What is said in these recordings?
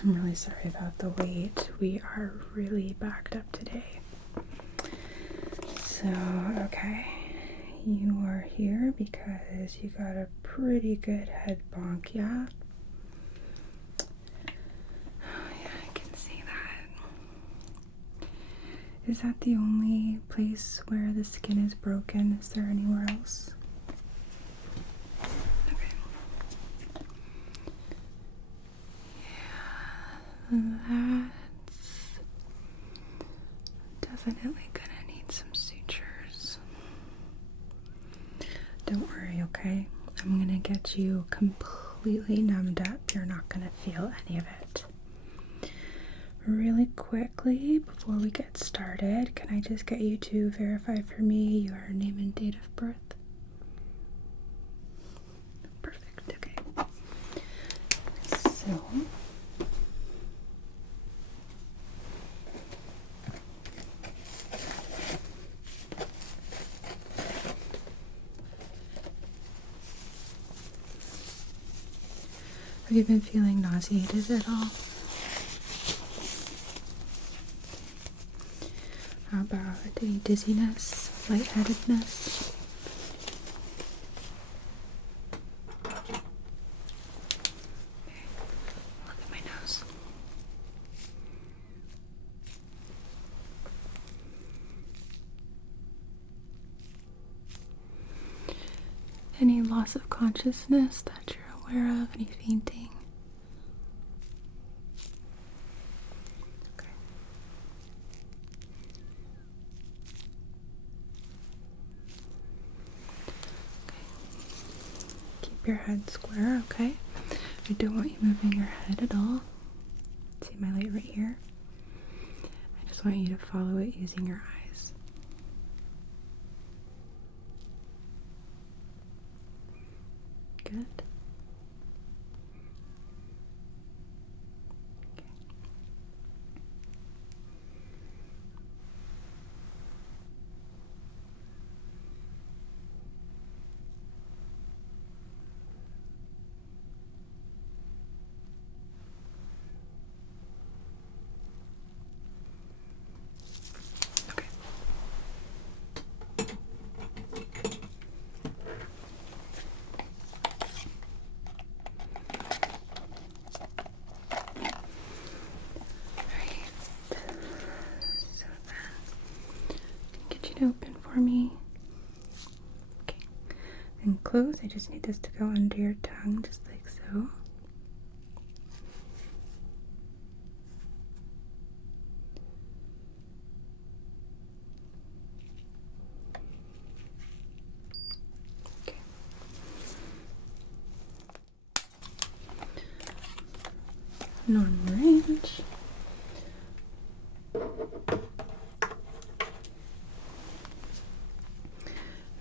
I'm really sorry about the wait. We are really backed up today. So, okay. You are here because you got a pretty good head bonk, yeah? Oh, yeah, I can see that. Is that the only place where the skin is broken? Is there anywhere else? Okay. Yeah, that's definitely gonna need some sutures. Don't worry, okay? I'm gonna get you completely numbed up. You're not gonna feel any of it. Really quickly, before we get started, can I just get you to verify for me your name and date of birth? Perfect, okay. So, have you been feeling nauseated at all? How about any dizziness, lightheadedness? Okay. Look at my nose. Any loss of consciousness that you're aware of? Any fainting? Okay. Keep your head square, okay? I don't want you moving your head at all. See my light right here? I just want you to follow it using your eyes. Good. Okay. Okay. Alright. So then, get you to open for me. Okay. And close. I just need this to go under your tongue, just like so. Okay. Normal range.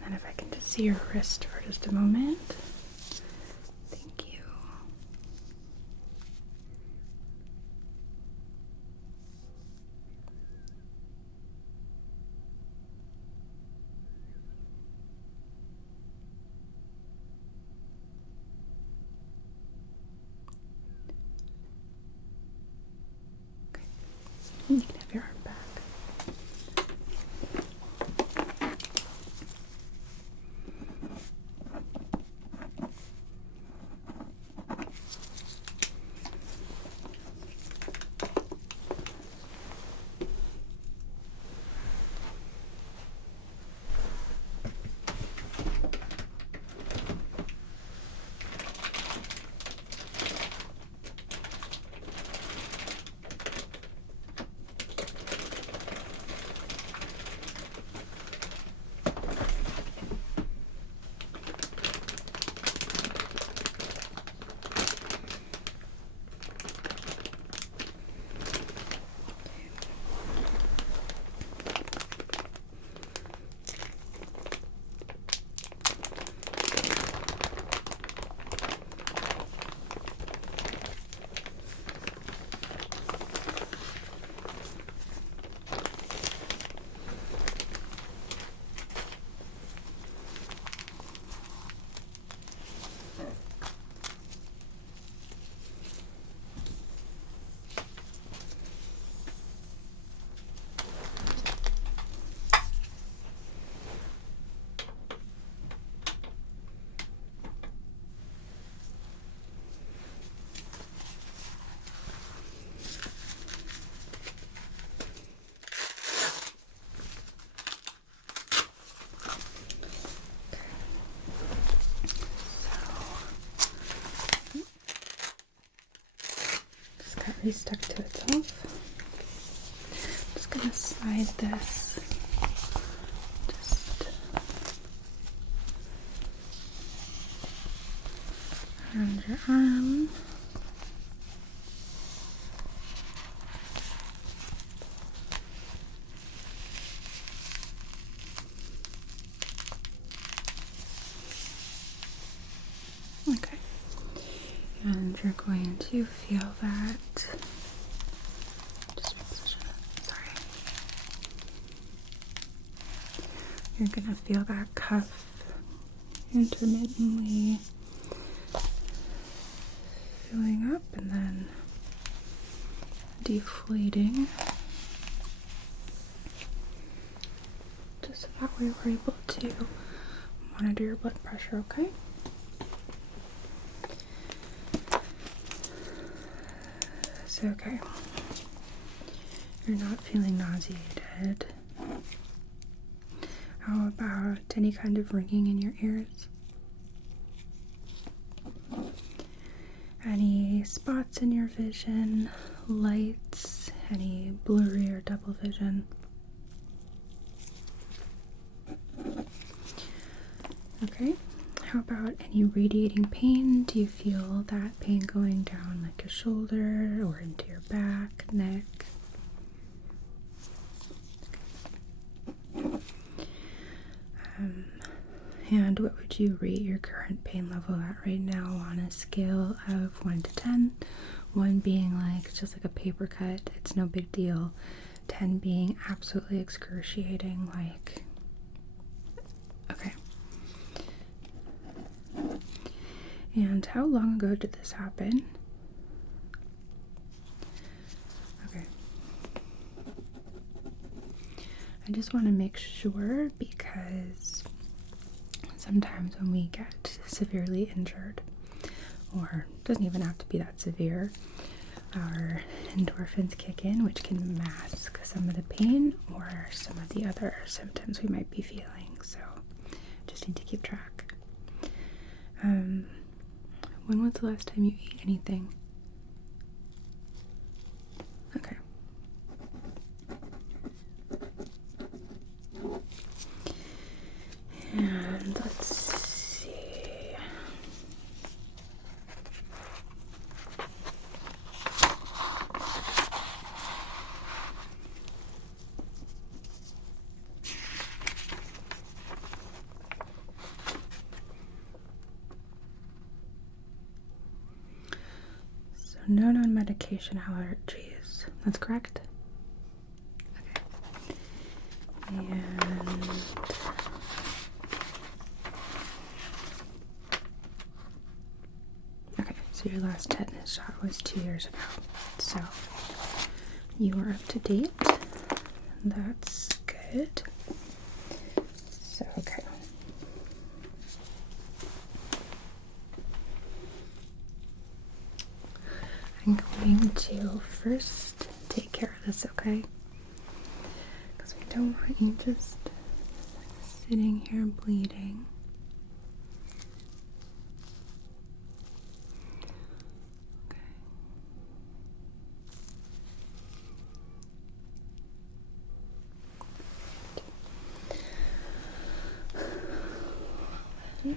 And if I can just see your wrist for just a moment. Thank you. Okay. You can have your arm back. already stuck to itself. I'm just gonna slide this just around your arm. Okay, and you're going to feel that. Just position it. Sorry. You're gonna feel that cuff intermittently filling up and then deflating. Just so that way we're able to monitor your blood pressure, okay? So, okay, you're not feeling nauseated. How about any kind of ringing in your ears? Any spots in your vision, lights, any blurry or double vision? Okay, how about any radiating pain? Do you feel that pain going down like your shoulder or into your back, neck? And what would you rate your current pain level at right now on a scale of 1 to 10? 1 being like just like a paper cut, it's no big deal. 10 being absolutely excruciating, like, okay. And how long ago did this happen? Okay. I just want to make sure because sometimes when we get severely injured, or it doesn't even have to be that severe, our endorphins kick in, which can mask some of the pain or some of the other symptoms we might be feeling. So just need to keep track. When was the last time you ate anything? Okay. And let's see. So no non-medication allergies. That's correct? Okay. And okay, so your last tetanus shot was 2 years ago. So you are up to date. That's good. So, okay. I'm going to first take care of this, okay? Because we don't want you just sitting here bleeding. Okay.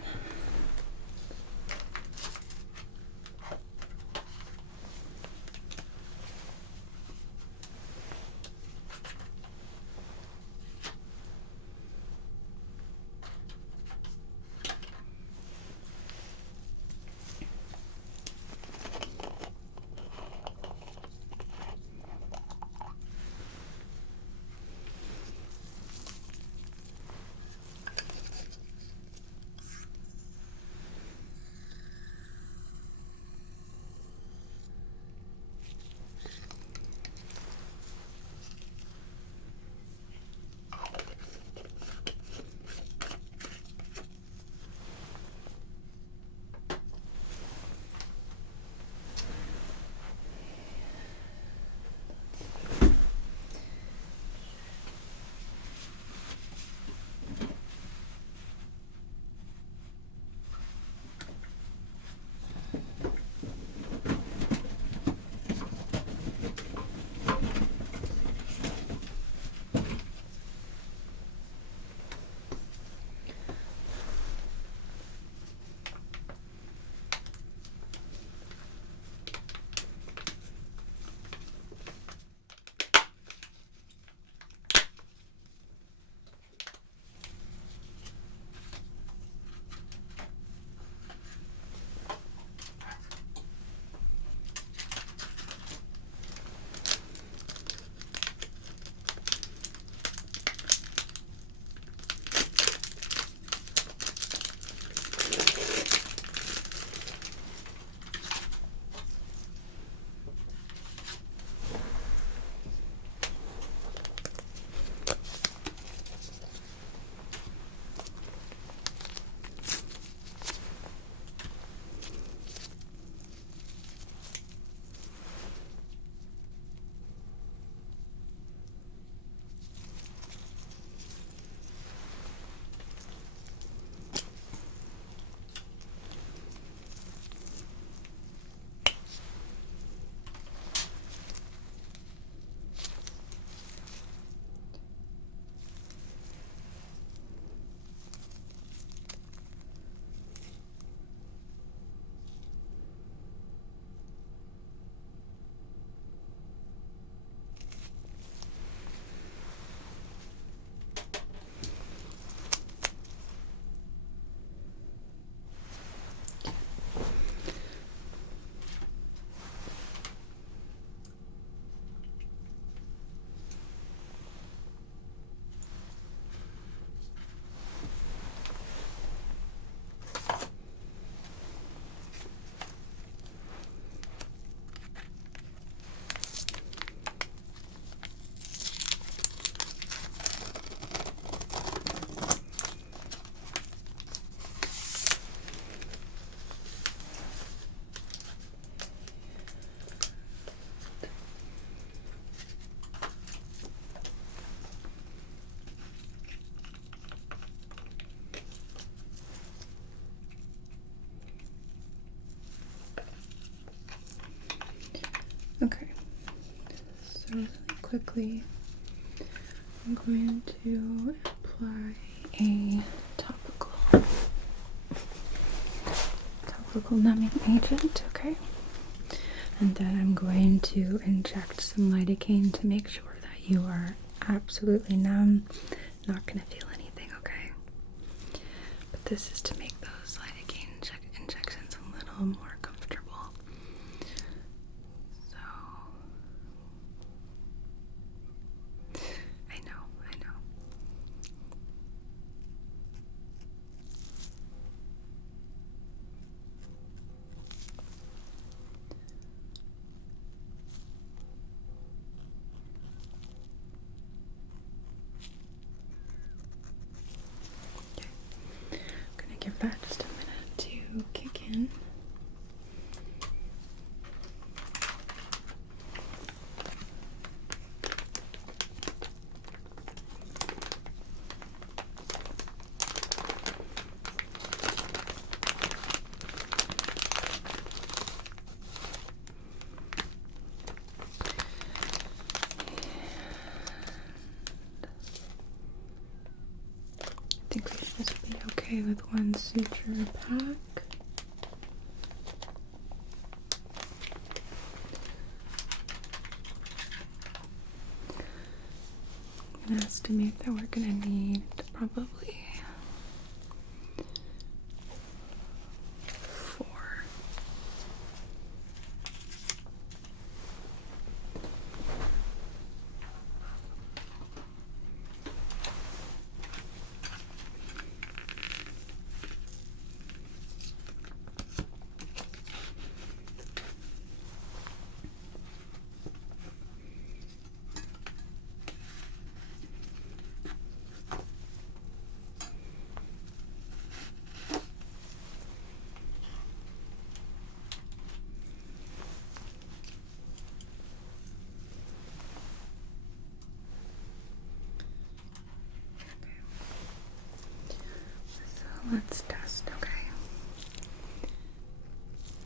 Okay, so really quickly, I'm going to apply a topical numbing agent, okay? And then I'm going to inject some lidocaine to make sure that you are absolutely numb, not going to feel anything, okay? But this is to make those lidocaine injections a little more comfortable. So, I know. I'm gonna give that just a minute to kick in. I think we should just be okay with one suture pack. I'm gonna estimate that we're gonna need probably 4. So let's test, okay?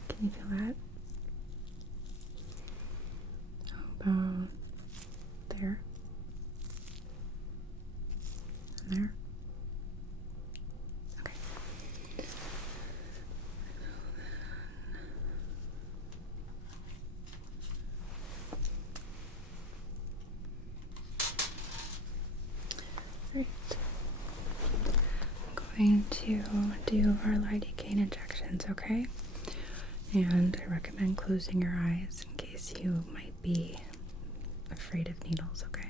Can you feel that? How about there? And there? Okay. Great. I'm going to do our lidocaine injections, okay? And I recommend closing your eyes in case you might be afraid of needles, okay?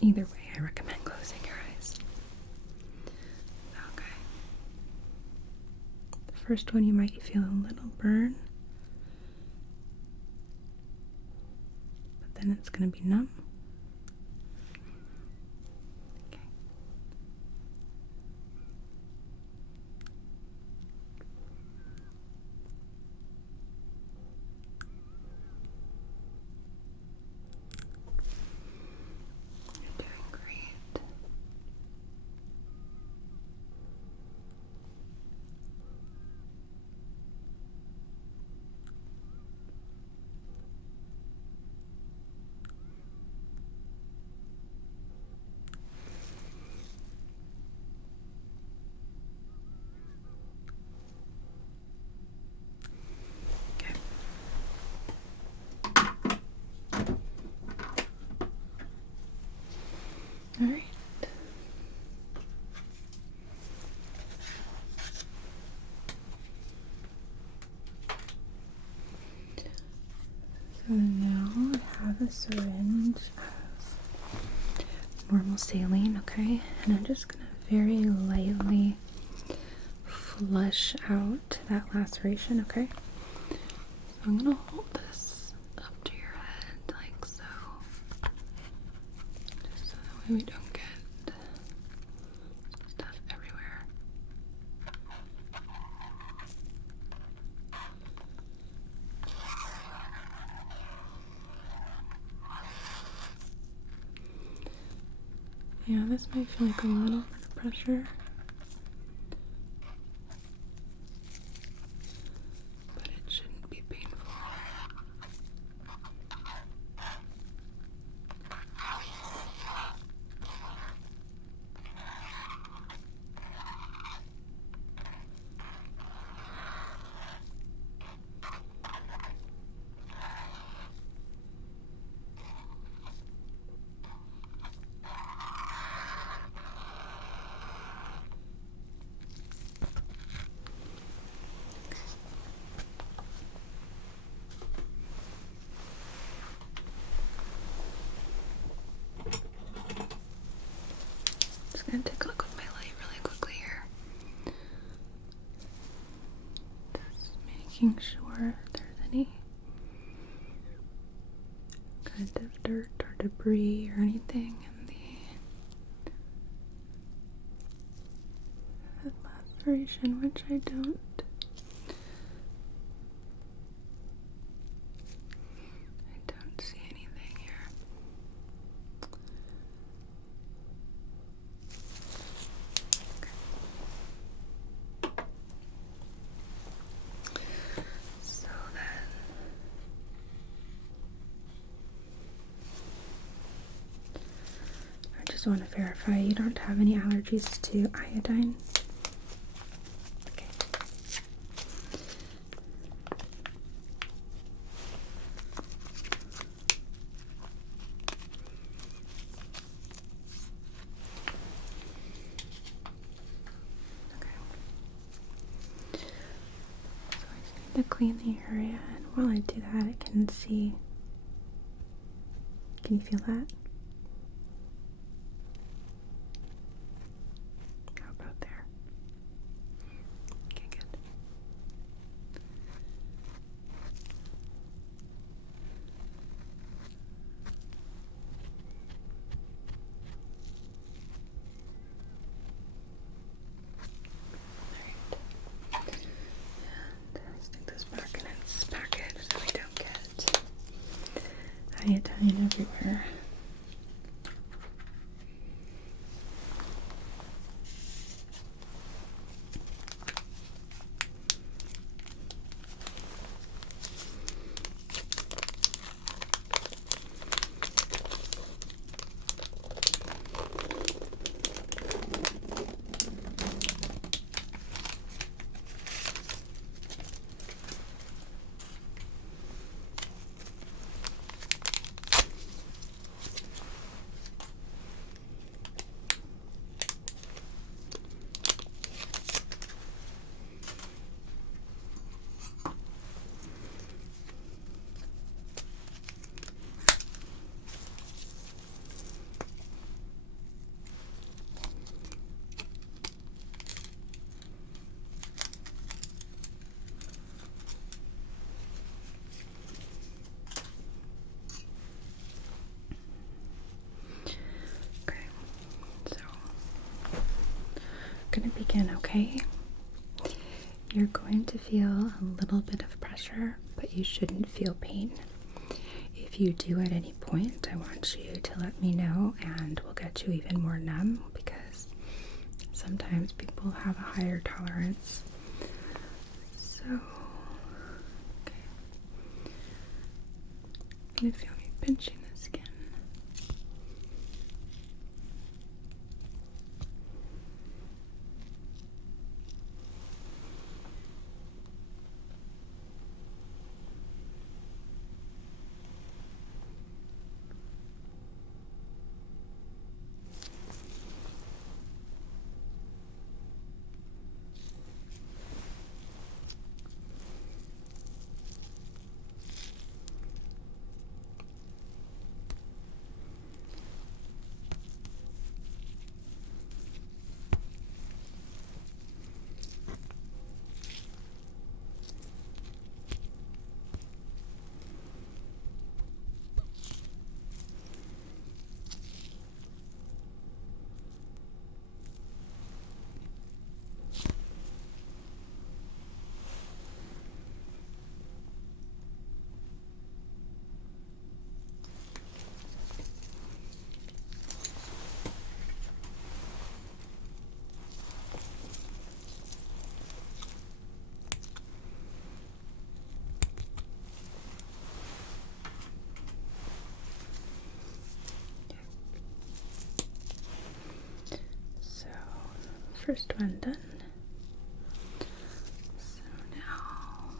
Either way, I recommend closing your eyes. Okay. The first one you might feel a little burn, but then it's going to be numb. Okay. You're doing great. Okay. All right. So now I have a syringe of normal saline, okay? And I'm just gonna very lightly flush out that laceration, okay? So I'm gonna hold this up to your head like so. Just so that way we don't get stuff everywhere. Yeah, this might feel like a little bit of pressure, but it shouldn't be painful. making sure if there's any kind of dirt or debris or anything in the laceration, which I don't. I don't see anything here. So then I just want to verify you don't have any allergies to iodine. Okay. Okay. So I just need to clean the area, and while I do that, I can see. Can you feel that? How about there? Okay, good. Alright. And stick this back in its package so we don't get iodine everywhere. Okay, so I'm gonna begin, okay? You're going to feel a little bit of pressure, but you shouldn't feel pain. If you do at any point, I want you to let me know and we'll get you even more numb because sometimes people have a higher tolerance. So, okay. You feel me pinching the skin. First one done. So now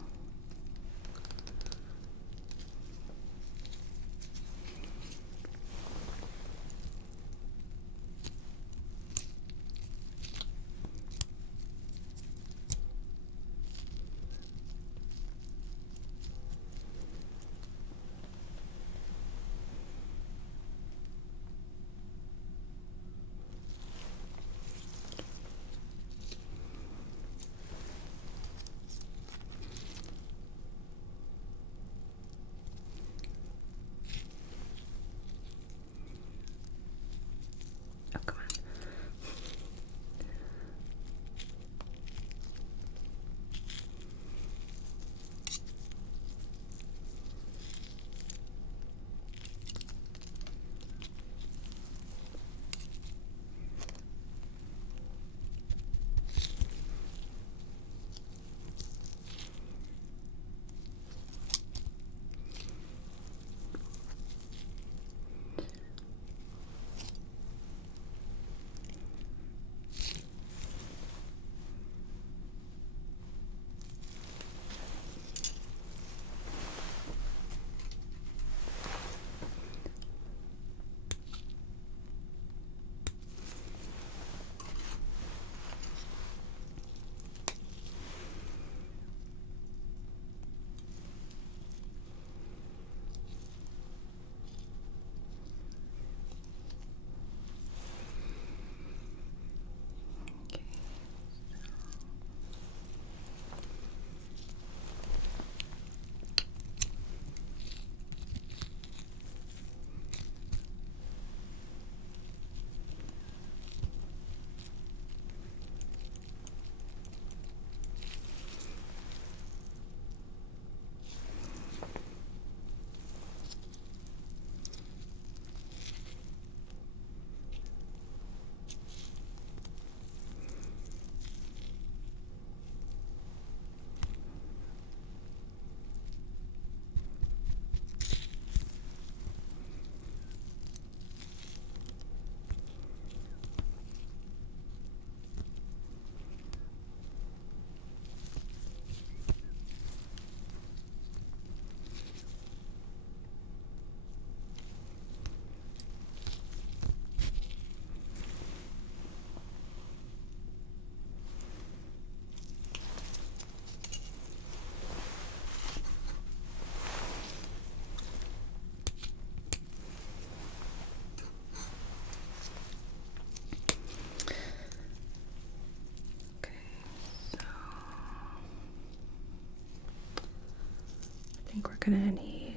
I think we're gonna need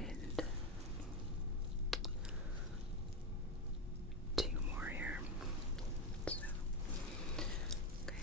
2 more here. So, okay.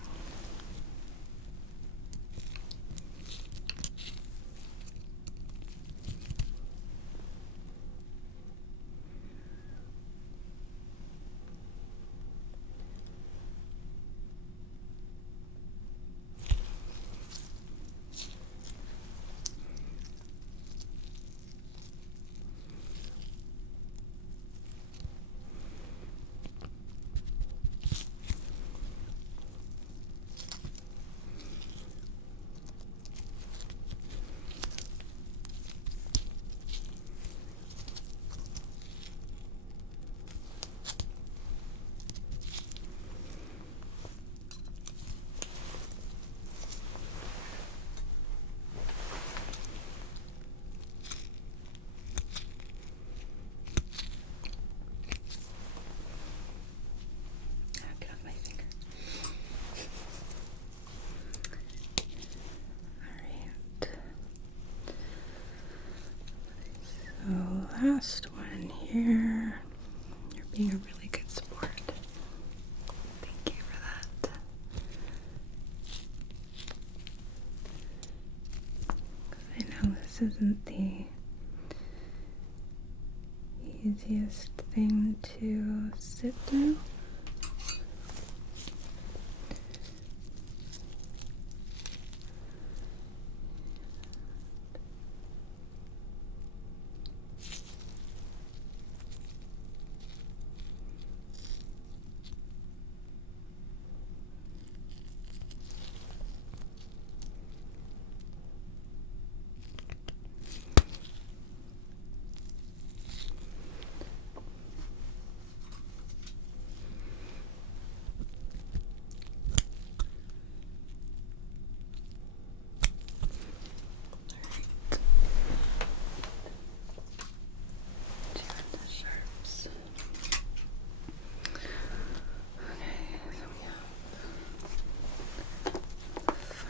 Get off my finger. Alright. So last one here. You're being a really good sport. Thank you for that. I know this isn't the easiest thing to sit through.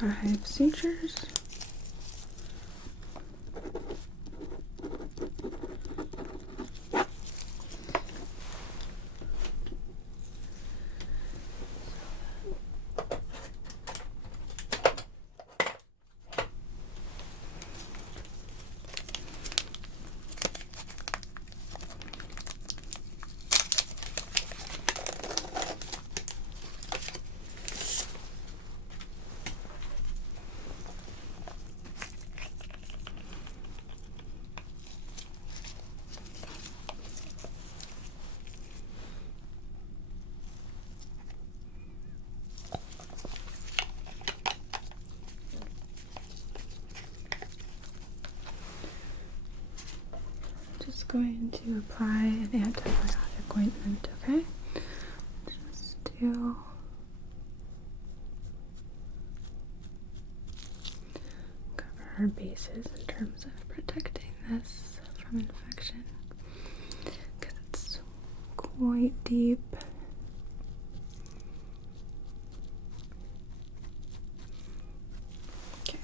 Okay, 5 sutures. Just going to apply an antibiotic ointment, okay? Just to cover our bases in terms of protecting this from infection, because it's quite deep. Okay.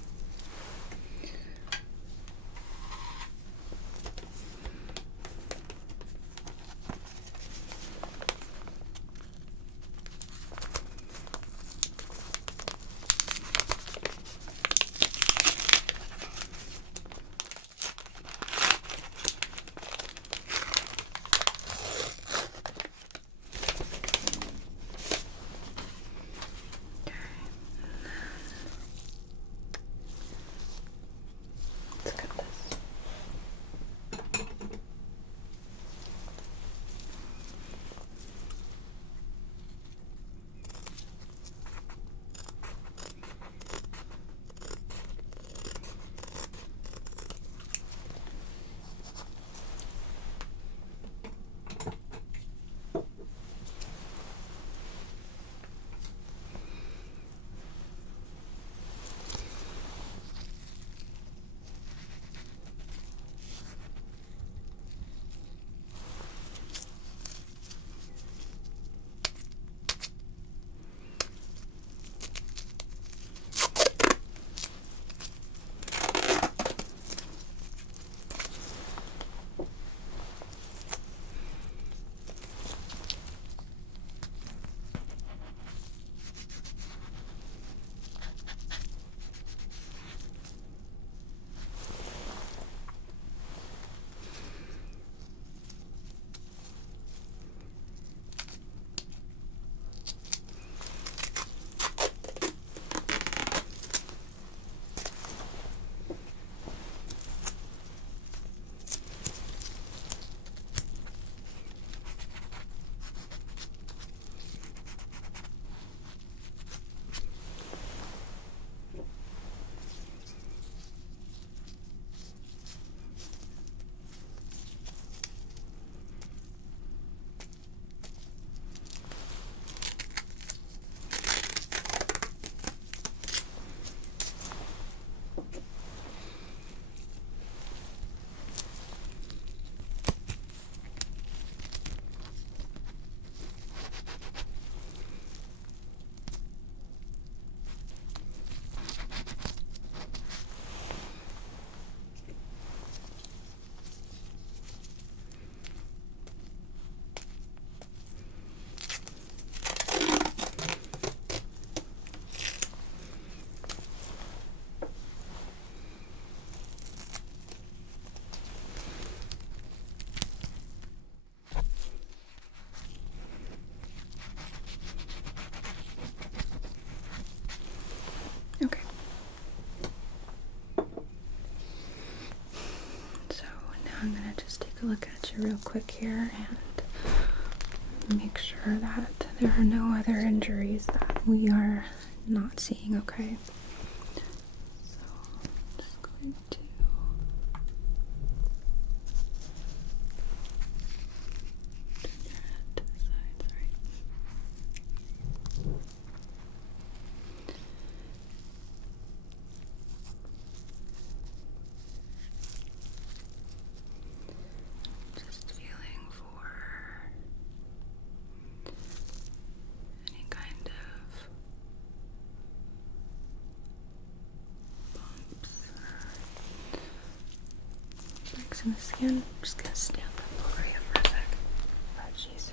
to look at you real quick here and make sure that there are no other injuries that we are not seeing, okay? So I'm just going to turn your head to the sides, right? Just feeling for any kind of bumps or breaks in the skin. I'm just gonna stand up over you for a sec. Oh, jeez.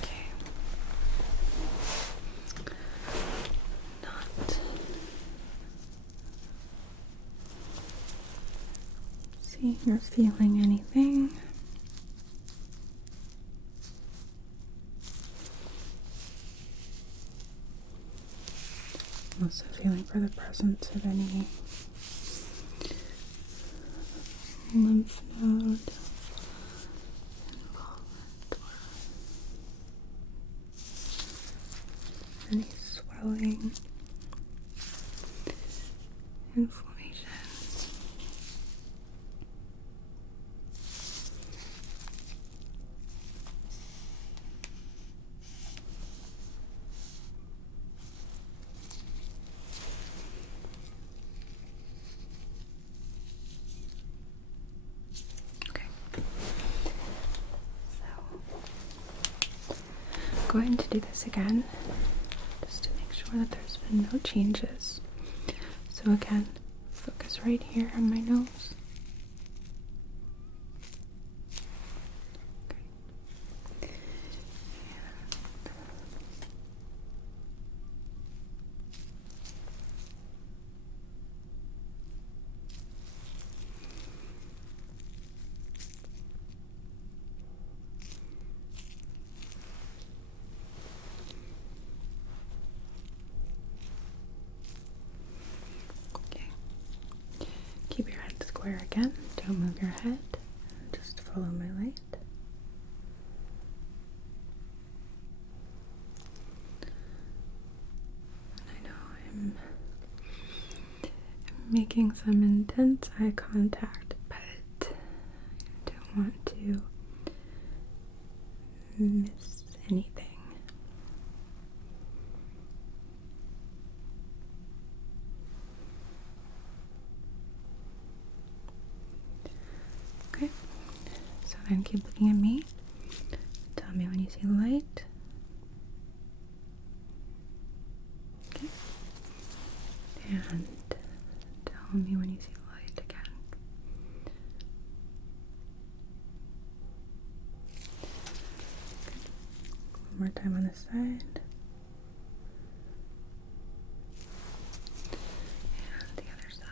Okay. Not seeing or feeling anything. I'm also feeling for the presence of any lymph node involvement or any swelling, inflammation. Okay. So I'm going to do this again just to make sure that there's been no changes. So again, focus right here on my nose. Okay. Okay. Keep your head square again. Don't move your head. Just follow my light. I know I'm making some intense eye contact, but I don't want to miss anything. Okay, so then keep looking at me. Tell me when you see the light. Okay. And tell me when you see the light again. Okay. One more time on this side. And the other side.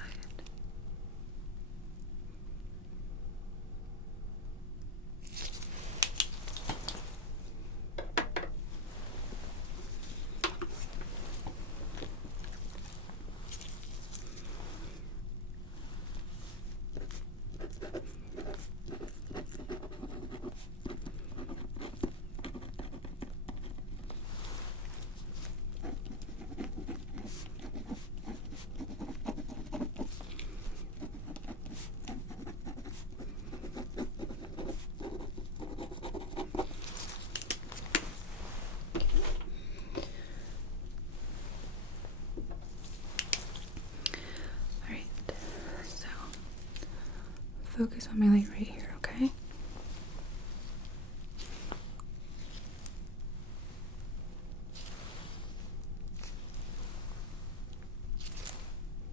Alright, so focus on my light right here, okay?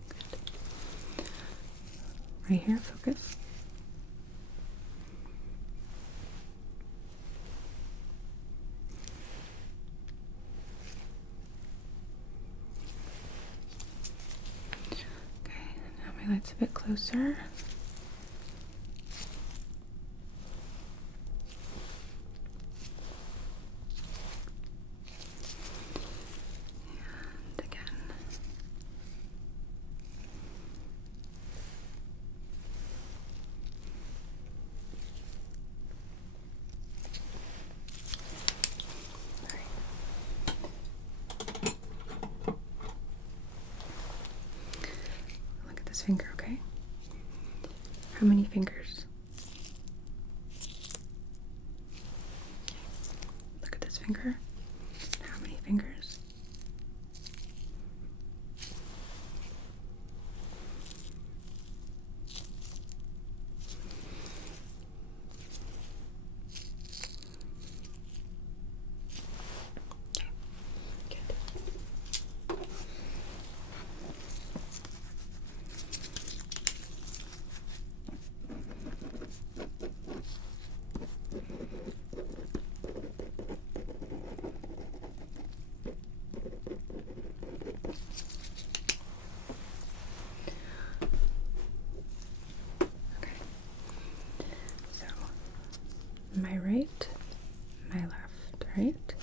Good. Right here, focus. Okay, now my light's a bit closer. And again. Look at this finger, okay? How many fingers? Look at this finger. How many fingers? Okay, good. Okay. So, my right, my left, right?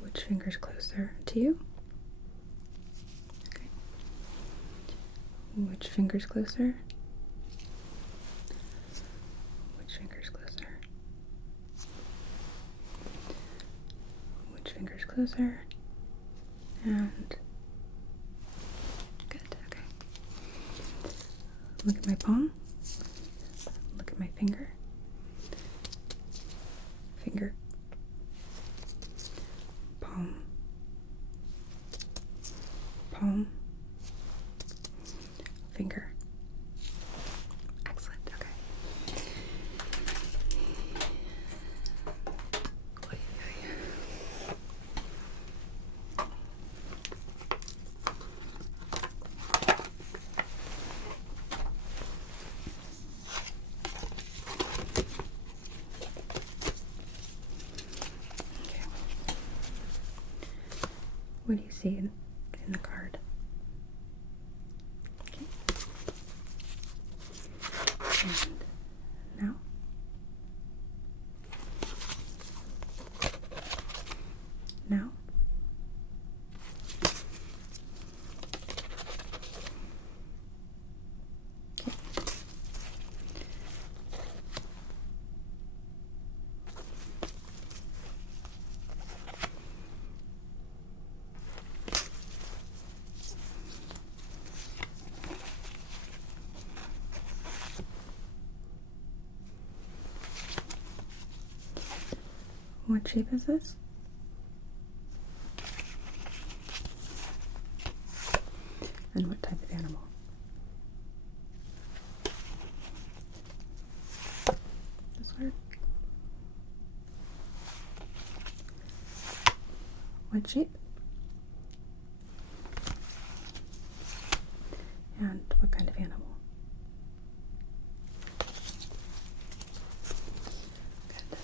Which finger's closer to you? Okay. Which finger's closer? Which finger's closer? Which finger's closer? And good, okay. Look at my palm. Look at my finger. Finger. Palm. Palm. Finger. Excellent, okay. Okay. What do you see in the card? Okay. And now? Now? Okay. What shape is this? And what type of animal? This word? What shape? And what kind of animal? Good.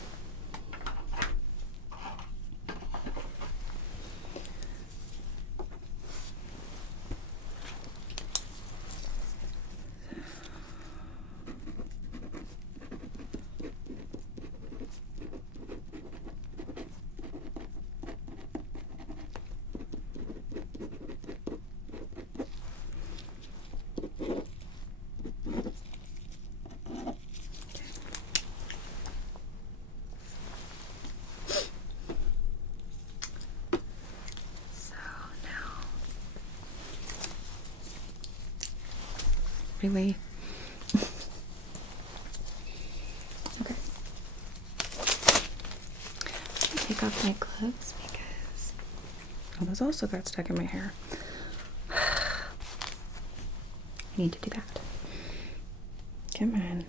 So now, really? Okay. Take off my gloves because those also got stuck in my hair. I need to do that. Come on.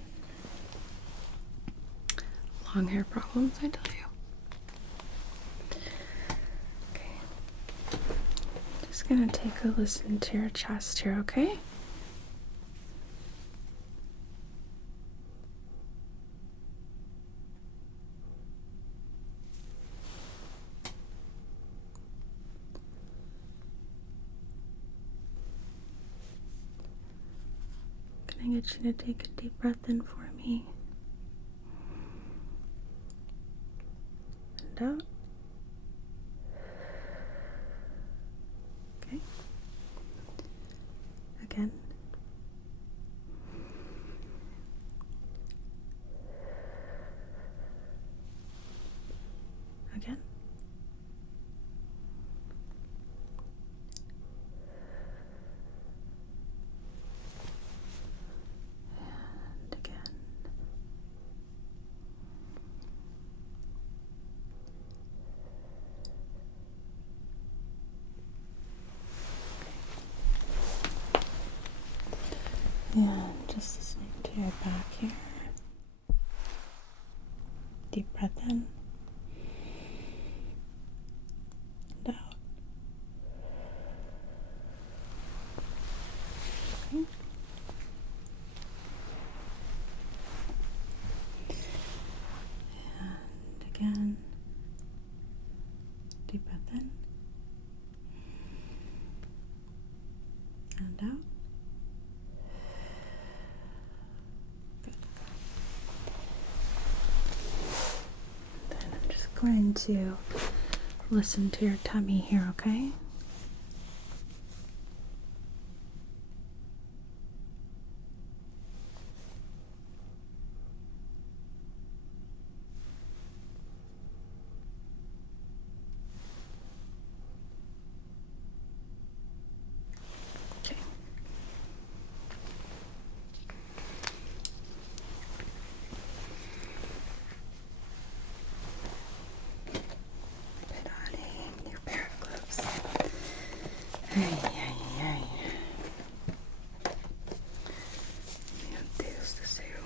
Long hair problems, I tell you. Okay. Just gonna take a listen to your chest here, okay? Can I get you to take a deep breath in for me? And out. Okay. Again. Again. And again. And just listening to your back here. Deep breath in and out. Okay. And again. Deep breath in and out. Good. Then I'm just going to listen to your tummy here, okay? Okay. Put on your pair of gloves. Ay, ay, ay. Meu Deus do céu.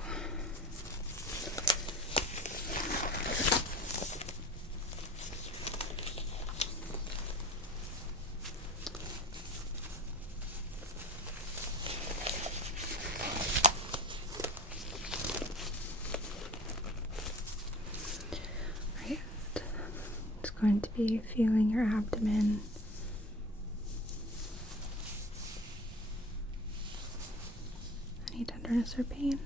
Right. Just going to be feeling your abdomen. Any tenderness or pain?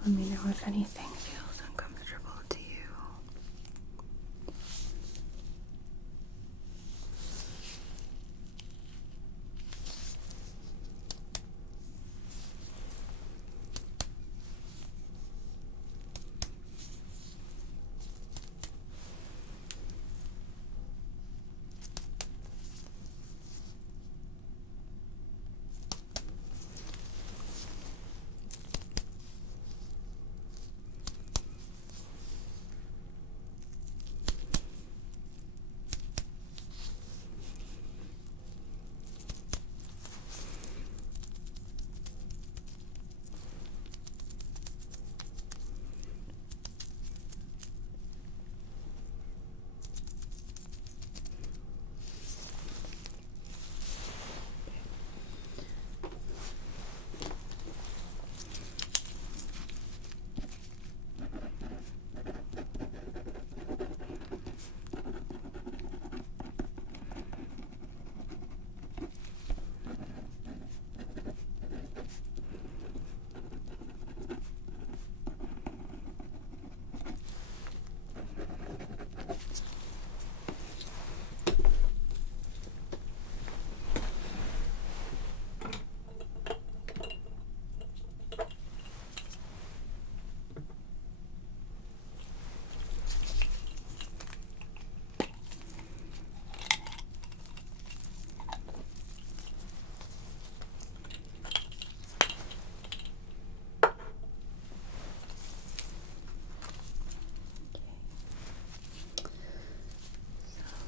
Let me know if anything feels uncomfortable to you.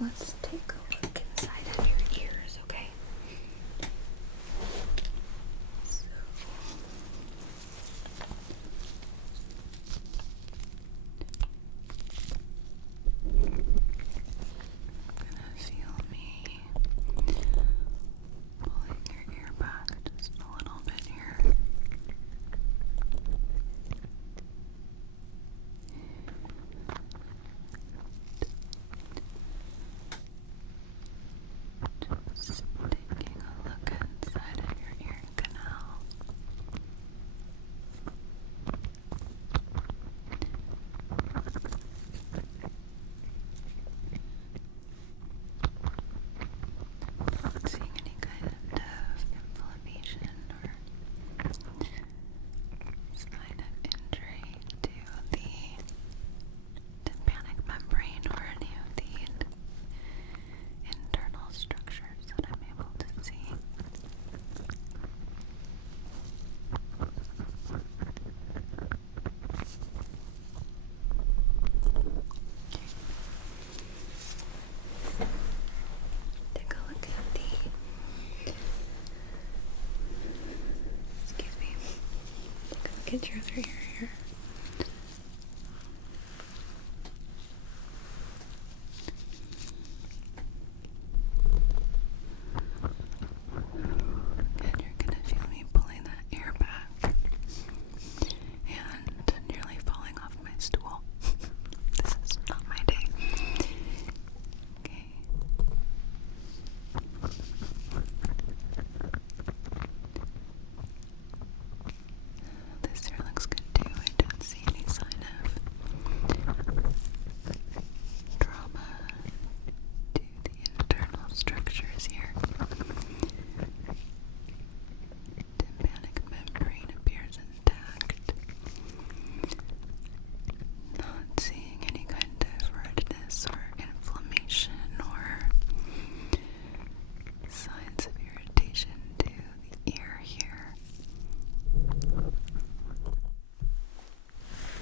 Let's take a look inside of your ears, okay? So, gonna feel me pulling your ear back just a little bit here. get your other ear here. And you're gonna feel me pulling that ear back and nearly falling off my stool. This is not my day. Okay. This ear looks good too. I don't see any sign of trauma to the internal structures here. Tympanic membrane appears intact. Not seeing any kind of redness or inflammation or signs of irritation to the ear here.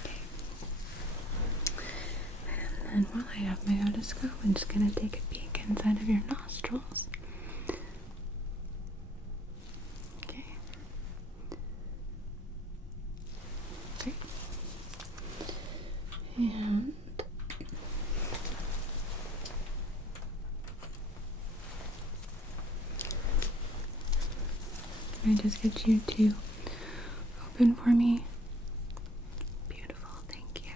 Okay. And then while I have my otoscope, I'm just going to take a peek inside of your nostrils. Okay. Okay. And can I just get you to open for me? Beautiful, thank you.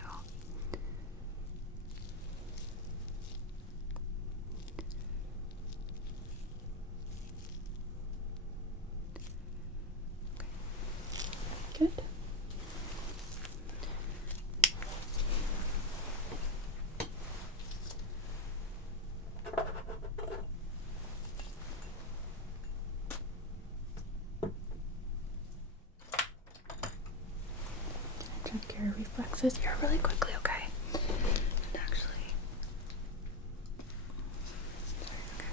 Okay. Good. Check your reflexes here really quickly, okay? And actually, okay.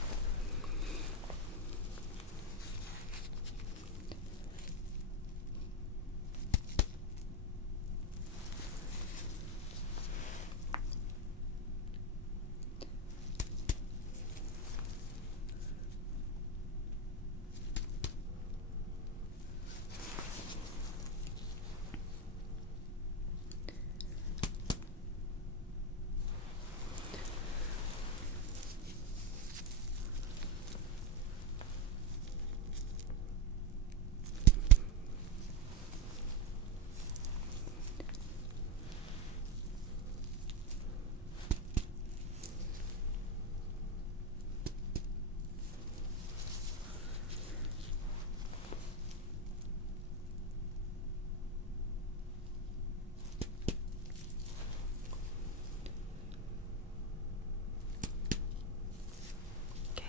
Okay.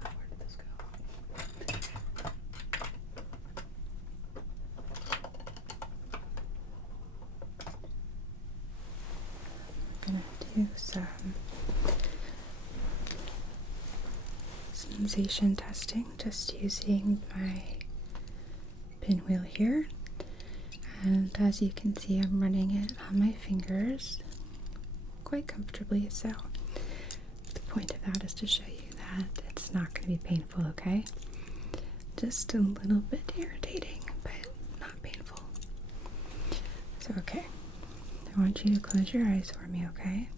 Where did this go? I'm gonna do some sensation testing, just using my pinwheel here. And as you can see, I'm running it on my fingers quite comfortably. So the point of that is to show you that it's not going to be painful, okay? Just a little bit irritating, but not painful. So, okay. I want you to close your eyes for me, okay?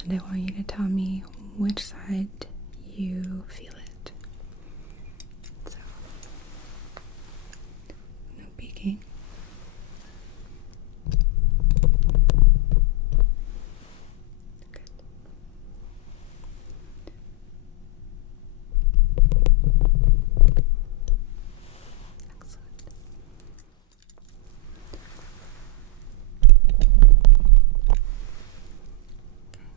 And I want you to tell me which side you feel it. So, no peeking. Good. Excellent. Okay.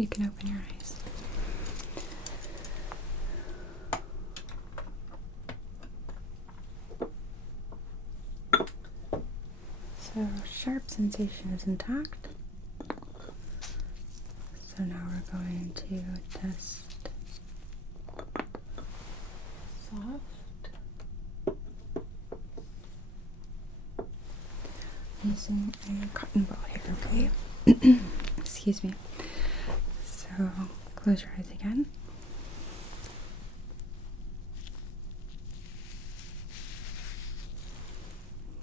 You can open your eyes. So, sharp sensation is intact. So now we're going to test soft using a cotton ball here, okay? Excuse me. So close your eyes again.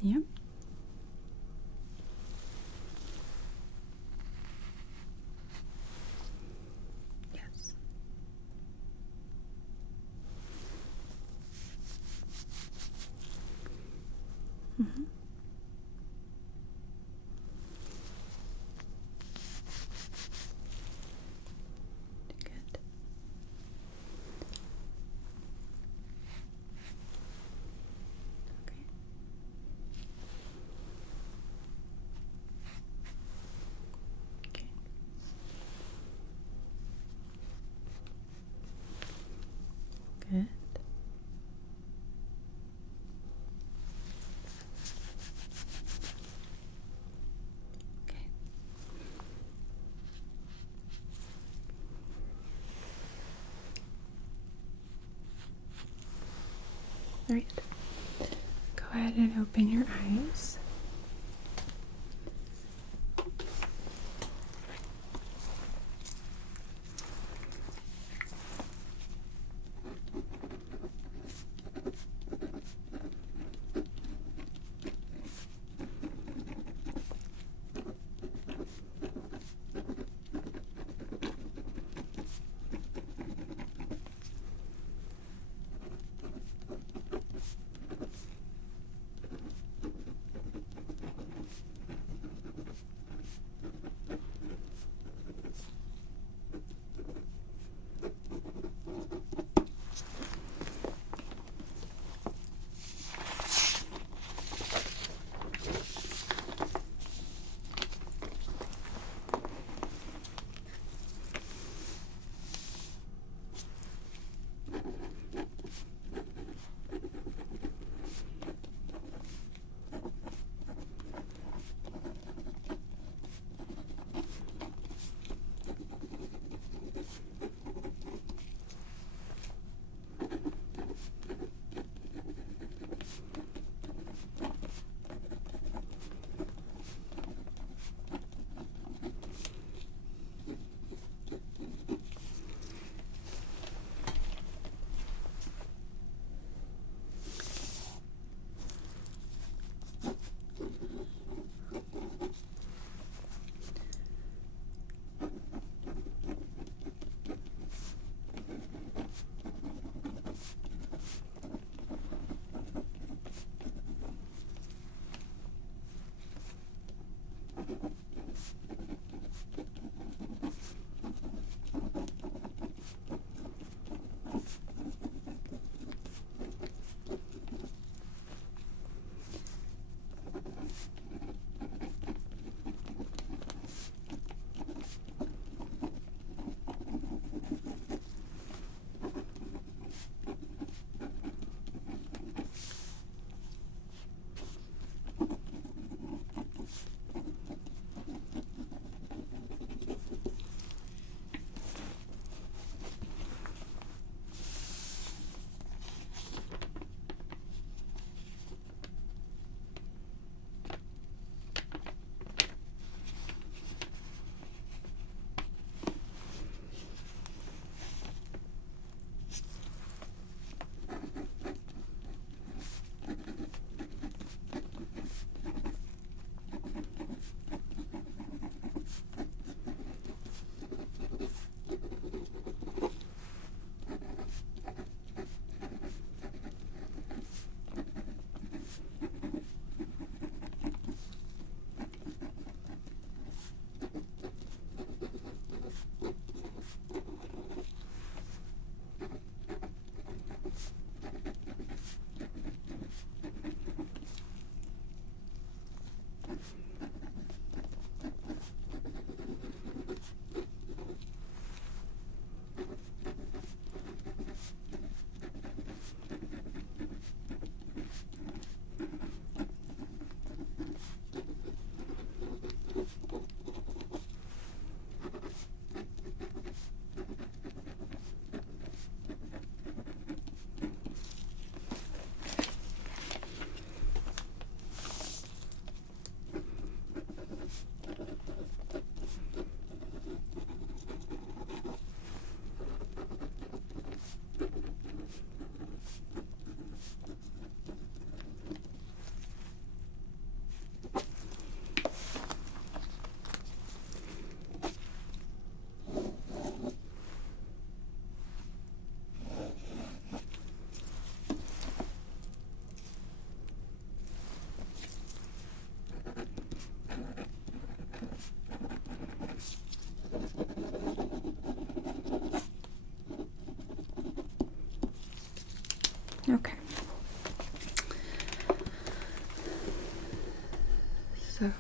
Yep. Yes. Mm-hmm. Good. Okay. Okay. Good. Okay. All right. Go ahead and open your eyes. Okay. So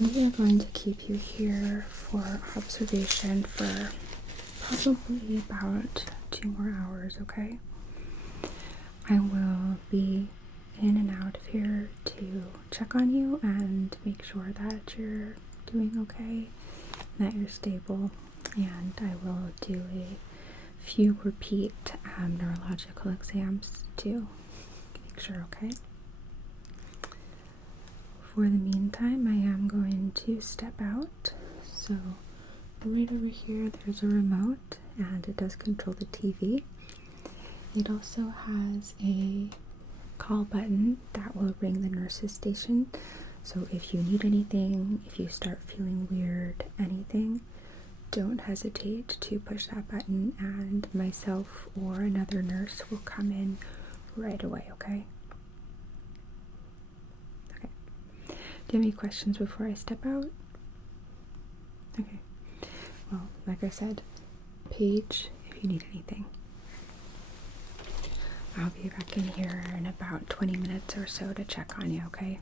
we are going to keep you here for observation for probably about 2 more hours, okay? I will be in and out of here to check on you and make sure that you're doing okay, that you're stable, and I will do a few repeat neurological exams to make sure, okay? For the meantime, I am going to step out. So right over here, there's a remote, and it does control the TV. It also has a call button that will ring the nurse's station. So if you need anything, if you start feeling weird, anything, don't hesitate to push that button, and myself or another nurse will come in right away, okay? Okay. Do you have any questions before I step out? Okay. Well, like I said, Paige, if you need anything. I'll be back in here in about 20 minutes or so to check on you, okay?